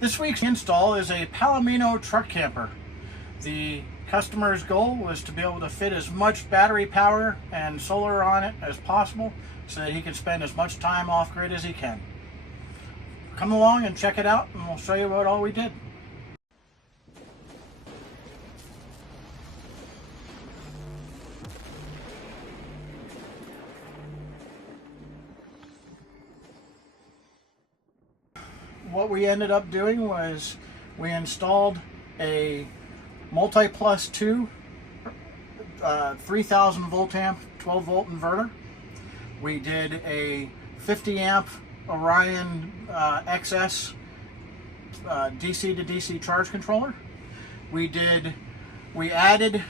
This week's install is a Palomino truck camper. The customer's goal was to be able to fit as much battery power and solar on it as possible so that he can spend as much time off grid as he can. Come along and check it out and we'll show you what all we did. What we ended up doing was we installed a multi-plus 2 3000 volt amp 12 volt inverter. We did a 50 amp Orion XS DC to DC charge controller. We added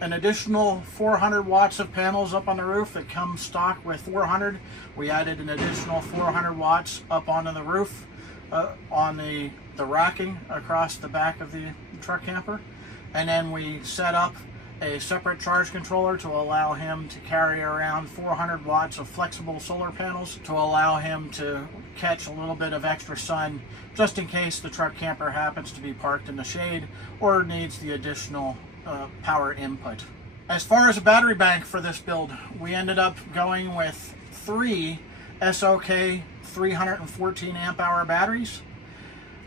an additional 400 watts of panels up on the roof that come stock with 400. We added an additional 400 watts up onto the roof on the racking across the back of the truck camper, and then we set up a separate charge controller to allow him to carry around 400 watts of flexible solar panels to allow him to catch a little bit of extra sun just in case the truck camper happens to be parked in the shade or needs the additional power input. As far as a battery bank for this build, we ended up going with 3 SOK 314 amp hour batteries.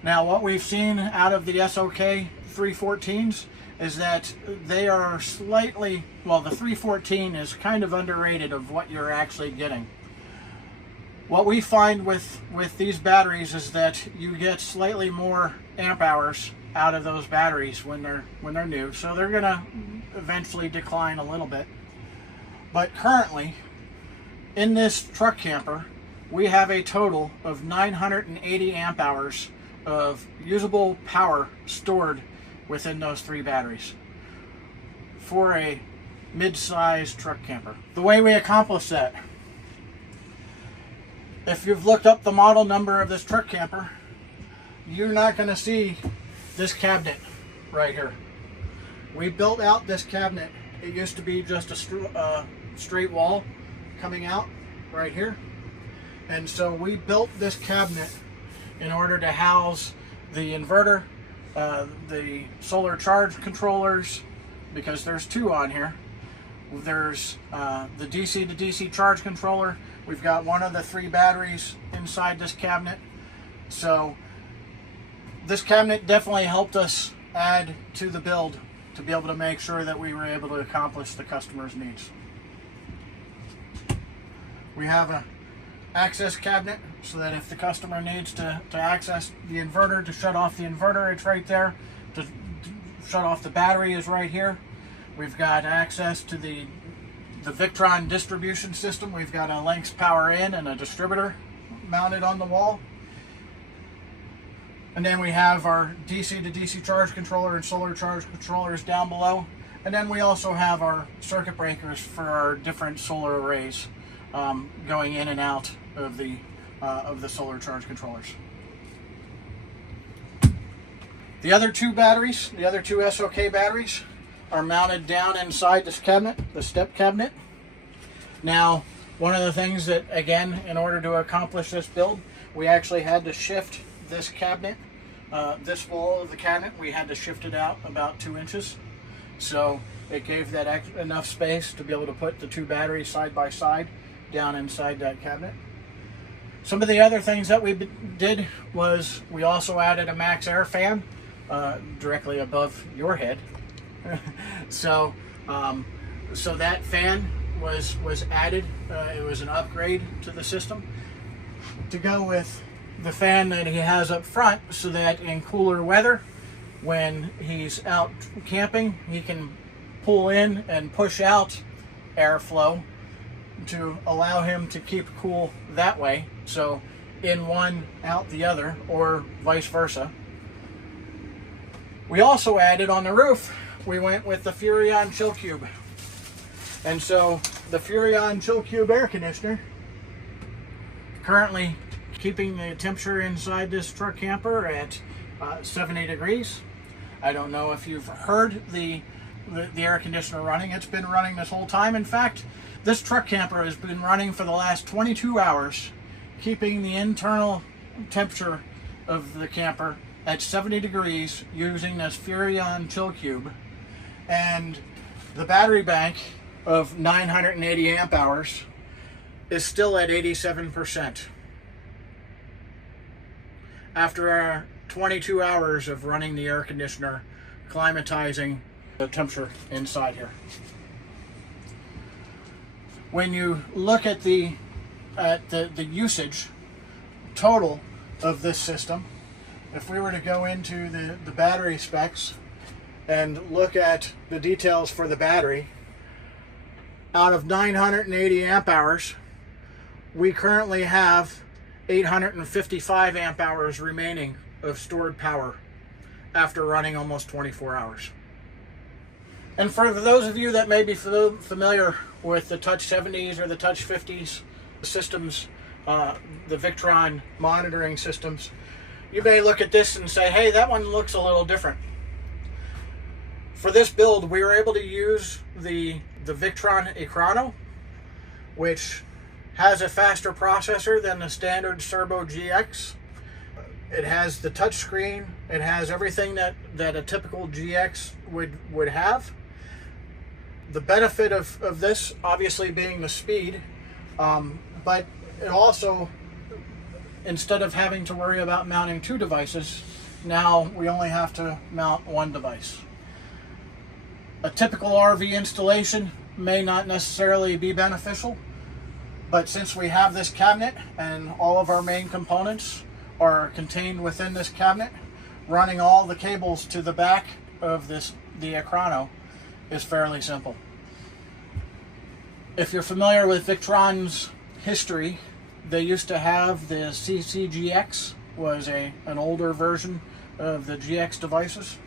Now what we've seen out of the SOK 314s is that they are slightly, well, the 314 is kind of underrated of what you're actually getting. What we find with these batteries is that you get slightly more amp hours out of those batteries when they're new, so they're gonna eventually decline a little bit. But currently in this truck camper we have a total of 980 amp hours of usable power stored within those 3 batteries for a mid-sized truck camper. The way we accomplish that, if you've looked up the model number of this truck camper, you're not going to see this cabinet right here. We built out this cabinet. It used to be just a straight wall coming out right here. And so we built this cabinet in order to house the inverter, the solar charge controllers, because there's 2 on here. There's the DC to DC charge controller. We've got one of the 3 batteries inside this cabinet. So this cabinet definitely helped us add to the build to be able to make sure that we were able to accomplish the customer's needs. We have a access cabinet so that if the customer needs to access the inverter, to shut off the inverter, it's right there. To shut off the battery is right here. We've got access to the Victron distribution system. We've got a Lynx power in and a distributor mounted on the wall. And then we have our DC to DC charge controller and solar charge controllers down below. And then we also have our circuit breakers for our different solar arrays going in and out of the solar charge controllers. The other 2 batteries, the other 2 SOK batteries, are mounted down inside this cabinet, the step cabinet. Now, one of the things that, again, in order to accomplish this build, we actually had to shift this cabinet, this wall of the cabinet, we had to shift it out about 2 inches. So it gave that enough space to be able to put the 2 batteries side by side down inside that cabinet. Some of the other things that we did was we also added a max air fan directly above your head. So that fan was added. It was an upgrade to the system to go with the fan that he has up front, so that in cooler weather, when he's out camping, he can pull in and push out airflow to allow him to keep cool that way. So in one, out the other, or vice versa. We also added on the roof, we went with the Furrion Chill Cube. And so the Furrion Chill Cube air conditioner, currently keeping the temperature inside this truck camper at 70 degrees. I don't know if you've heard the air conditioner running. It's been running this whole time. In fact, this truck camper has been running for the last 22 hours, keeping the internal temperature of the camper at 70 degrees using this Furrion Chill Cube, and the battery bank of 980 amp hours is still at 87% after our 22 hours of running the air conditioner, climatizing the temperature inside here. When you look at the usage total of this system, if we were to go into the battery specs and look at the details for the battery, out of 980 amp hours, we currently have 855 amp hours remaining of stored power after running almost 24 hours. And for those of you that may be familiar with the Touch 70s or the Touch 50s systems, the Victron monitoring systems, you may look at this and say, hey, that one looks a little different. For this build, we were able to use the Victron Ekrano, which has a faster processor than the standard Turbo GX. It has the touch screen. It has everything that a typical GX would have. The benefit of this obviously being the speed, but it also, instead of having to worry about mounting 2 devices, now we only have to mount 1 device. A typical RV installation may not necessarily be beneficial, but since we have this cabinet and all of our main components are contained within this cabinet, running all the cables to the back of the Ekrano is fairly simple. If you're familiar with Victron's history, they used to have the CCGX, was an older version of the GX devices,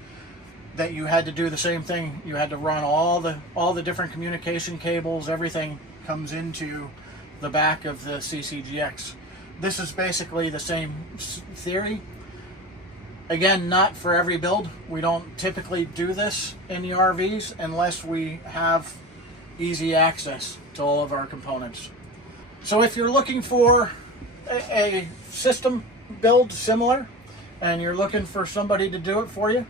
that you had to do the same thing. You had to run all the different communication cables. Everything comes into the back of the CCGX. This is basically the same theory. Again, not for every build. We don't typically do this in the RVs unless we have easy access to all of our components. So if you're looking for a system build similar and you're looking for somebody to do it for you,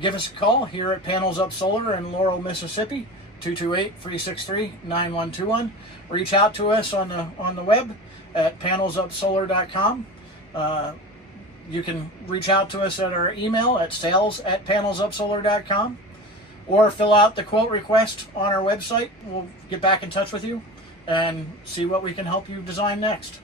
give us a call here at Panels Up Solar in Laurel, Mississippi, 228-363-9121. Reach out to us on the web at panelsupsolar.com. You can reach out to us at our email at sales@panelsupsolar.com, or fill out the quote request on our website. We'll get back in touch with you and see what we can help you design next.